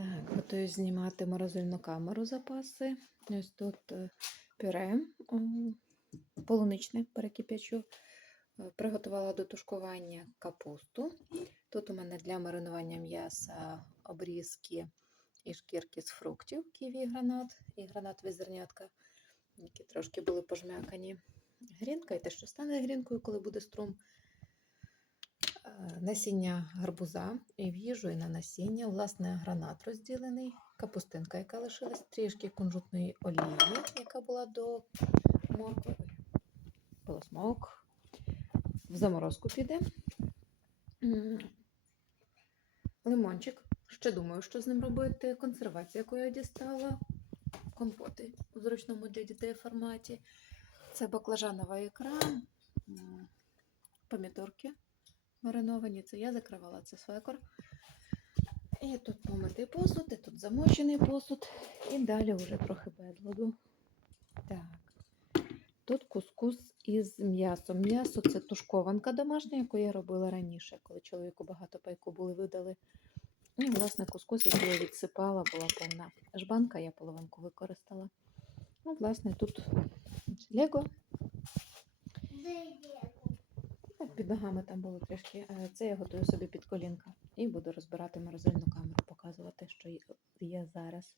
Так, готую знімати морозильну камеру запаси. Ось тут е, пюре полуничне перекип'ячу. Е, Приготувала до тушкування капусту. Тут у мене для маринування м'яса обрізки і шкірки з фруктів, ківі гранат, і гранатові зернятка, які трошки були пожмякані. Грінка і те, що стане грінкою, коли буде струм. Насіння гарбуза і в їжу, і на насіння. Власне, гранат розділений, капустинка, яка лишилась, трішки кунжутної олії, яка була до моркви. Полосмок. В заморозку піде. Лимончик. Ще думаю, що з ним робити. Консервація, яку я дістала. Компоти у зручному для дітей форматі. Це баклажанова ікра, помідорки мариновані. Це я закривала, це свекор. І тут помитий посуд, і тут замочений посуд. І далі вже трохи безладу. Так. Тут кускус із м'ясом. М'ясо це тушкованка домашня, яку я робила раніше, коли чоловіку багато пайку були видали. І, власне, кускус, який я відсипала, була повна жбанка, я половинку використала. Ну, власне, тут лего. Ногами там було трішки. Е, Це я готую собі під колінка. І буду розбирати морозильну камеру, показувати, що є зараз.